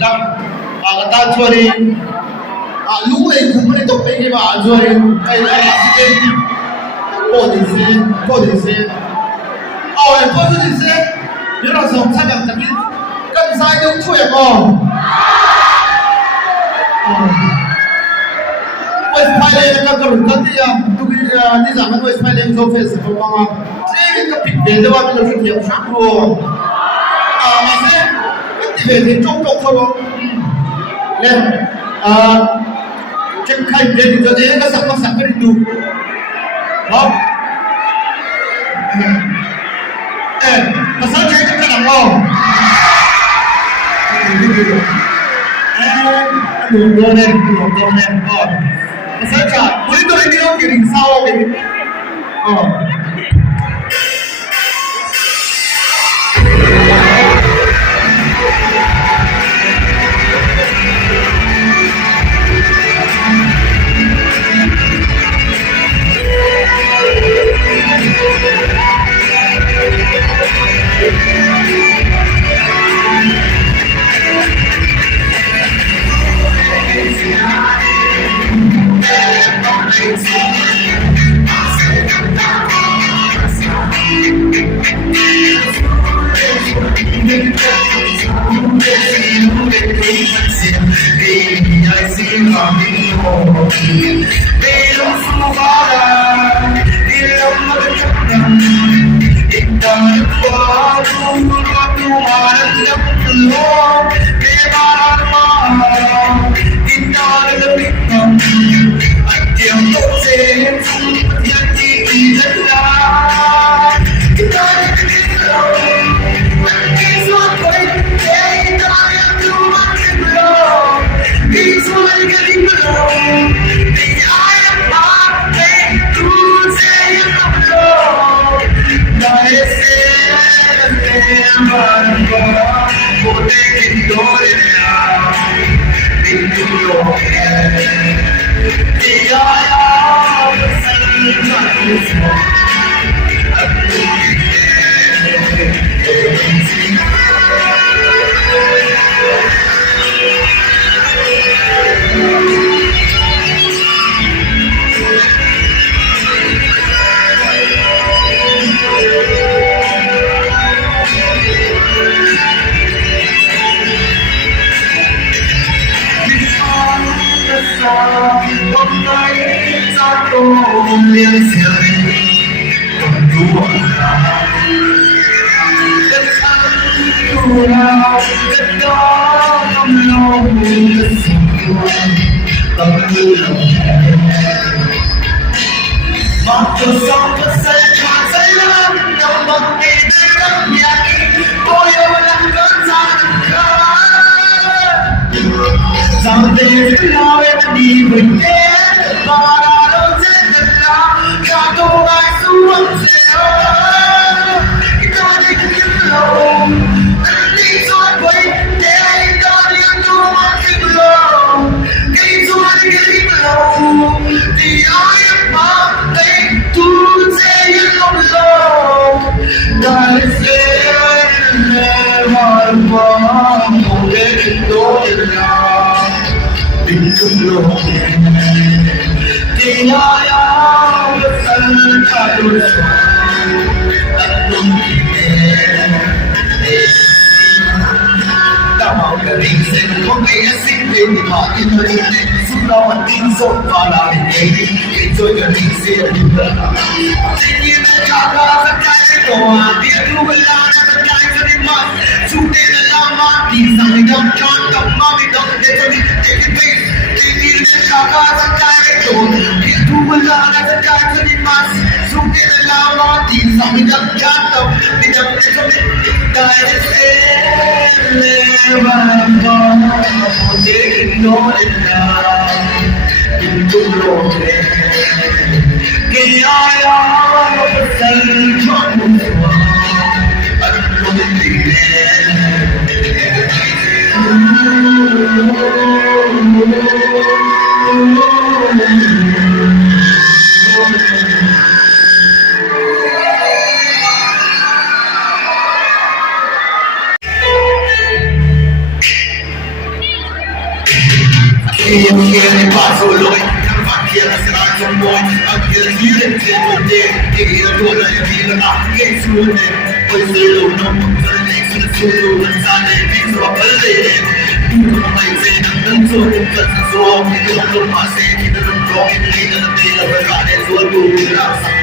lang kata juari lu ay kung ito pa yung iba juari ay accident police ay police yun ang sa sagang takin kan sa yung tuya ko West Thailand na kagaro dati tugi ni zaman West Thailand office ko mga sige kapit beda wa bilo kiti ang shako kasi activate trong trong ko lên trên khay bên cho thế nó sắp cái đủ không mà sao chạy cái làm không đủ lên rồi mà sao chạy mới tôi đi đâu thì đằng sau thì kia ne paso loi kia la sera trong boy kia kia te te kia to la kia na ke su ne oi se lo no sa ne su lo sa ne bi so pa le tu mai se na so ka so ki lo ma se ki lo ro ki le na te la ra ne so tu la sa